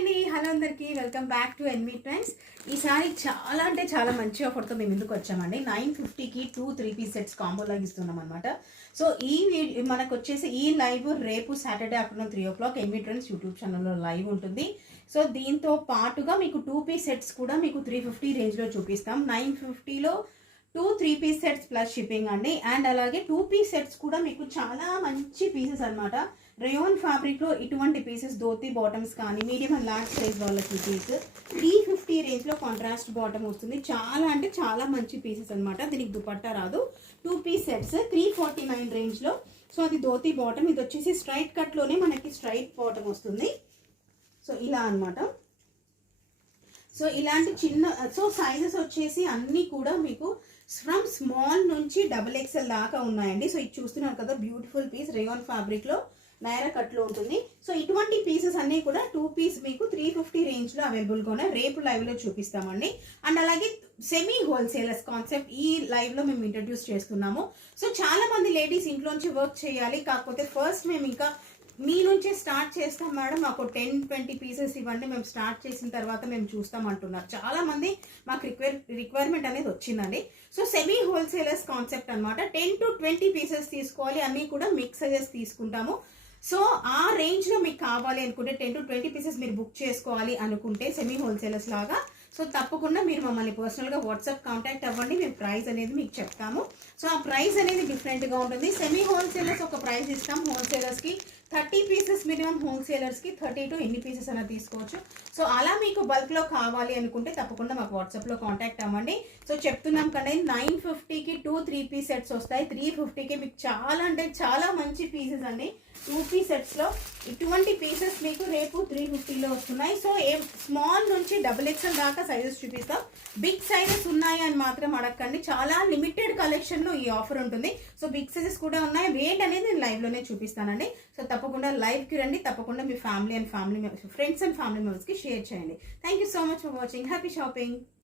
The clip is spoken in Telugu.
అండి, హలో అందరికీ, welcome back to NV trends. ఈసారి చాలా అంటే చాలా మంచి ఆఫర్తో మేము ఎందుకు వచ్చామండి. 950కి 2 3 పీస్ సెట్స్ కాంబోలాగా ఇస్తున్నాం అనమాట. సో మనకు వచ్చేసి ఈ లైవ్ రేపు Saturday afternoon 3 o'clock NV trends YouTube ఛానల్లో లైవ్ ఉంటుంది. సో దీంతో పాటుగా మీకు 2 పీస్ సెట్స్ కూడా మీకు 350 రేంజ్లో చూపిస్తాం. 950లో 2 3 పీస్ సెట్స్ ప్లస్ షిప్పింగ్ అండి. అండ్ అలాగే 2 పీస్ సెట్స్ కూడా మీకు చాలా మంచి పీసెస్ అనమాట. రేయాన్ ఫ్యాబ్రిక్లో ఇటువంటి పీసెస్ ధోతి బాటమ్స్ కానీ మీడియం అండ్ లార్జ్ సైజ్ వాళ్ళకి పీస్ 350 రేంజ్లో కాంట్రాస్ట్ బాటమ్ వస్తుంది. చాలా అంటే చాలా మంచి పీసెస్ అనమాట. దీనికి దుపట్టా రాదు. 2 పీస్ సెట్స్ 349 రేంజ్లో. సో అది ధోతి బాటమ్, ఇది వచ్చేసి స్ట్రైట్ కట్లోనే మనకి స్ట్రైట్ బాటమ్ వస్తుంది. సో ఇలా అనమాట. సో ఇలాంటి సో సైజెస్ వచ్చేసి అన్నీ కూడా మీకు ఫ్రమ్ స్మాల్ నుంచి XXL దాకా ఉన్నాయండి. సో ఇది చూస్తున్నారు కదా, బ్యూటిఫుల్ పీస్ రేయాన్ ఫ్యాబ్రిక్లో నైరా కట్లో ఉంటుంది. సో ఇటువంటి పీసెస్ అన్నీ కూడా 2 పీస్ మీకు 350 రేంజ్లో అవైలబుల్గా ఉన్నాయి. రేపు లైవ్లో చూపిస్తామండి. అండ్ అలాగే సెమీ హోల్సేలర్స్ కాన్సెప్ట్ ఈ లైవ్లో మేము ఇంట్రడ్యూస్ చేస్తున్నాము. సో చాలా మంది లేడీస్ ఇంట్లోంచి వర్క్ చేయాలి, కాకపోతే ఫస్ట్ మేము ఇంకా మీ నుంచే స్టార్ట్ చేస్తాం మేడం, మాకు 10-20 పీసెస్ ఇవ్వండి, మేము స్టార్ట్ చేసిన తర్వాత మేము చూస్తాం అంటున్నారు చాలా మంది. మాకు రిక్వైర్మెంట్ అనేది వచ్చిందండి. సో సెమీ హోల్సేలర్స్ కాన్సెప్ట్ అనమాట. 10 to 20 పీసెస్ తీసుకోవాలి, అన్నీ కూడా మిక్స్ సైజెస్ తీసుకుంటాము. సో ఆ రేంజ్లో మీకు కావాలి అనుకుంటే 10 to 20 పీసెస్ మీరు బుక్ చేసుకోవాలి అనుకుంటే సెమీ హోల్సేలర్స్ లాగా, సో తప్పకుండా మీరు మమ్మల్ని పర్సనల్గా వాట్సాప్ కాంటాక్ట్ అవ్వండి. మేము ప్రైస్ అనేది మీకు చెప్తాము. సో ఆ ప్రైస్ అనేది డిఫరెంట్గా ఉంటుంది. సెమీ హోల్సేలర్స్ ఒక ప్రైస్ ఇస్తాం, హోల్సేలర్స్కి 30 పీసెస్ మినిమం, హోల్సేలర్స్కి 30 to ఎన్ని పీసెస్ అయినా తీసుకోవచ్చు. సో అలా మీకు బల్క్లో కావాలి అనుకుంటే తప్పకుండా మాకు వాట్సాప్లో కాంటాక్ట్ అవ్వండి. సో చెప్తున్నాం కండి, 950కి 2 3 పీస్ సెట్స్ వస్తాయి. 350కి మీకు చాలా అంటే చాలా మంచి పీసెస్ అండి. 2 పీస్ సెట్స్లో ఇటువంటి పీసెస్ మీకు రేపు 350లో వస్తున్నాయి. సో స్మాల్ నుంచి XXL దాకా సైజెస్ చూపిస్తాం. బిగ్ సైజెస్ ఉన్నాయి అని మాత్రం అడగండి, చాలా లిమిటెడ్ కలెక్షన్లో ఈ ఆఫర్ ఉంటుంది. సో బిగ్ సైజెస్ కూడా ఉన్నాయి. వెయిట్ అనేది నేను లైవ్లోనే చూపిస్తానండి. సో తప్పకుండా లైవ్కి రండి. తప్పకుండా మీ ఫ్రెండ్స్ అండ్ ఫ్యామిలీ మెంబర్స్కి షేర్ చేయండి. Thank you so much for watching. Happy shopping.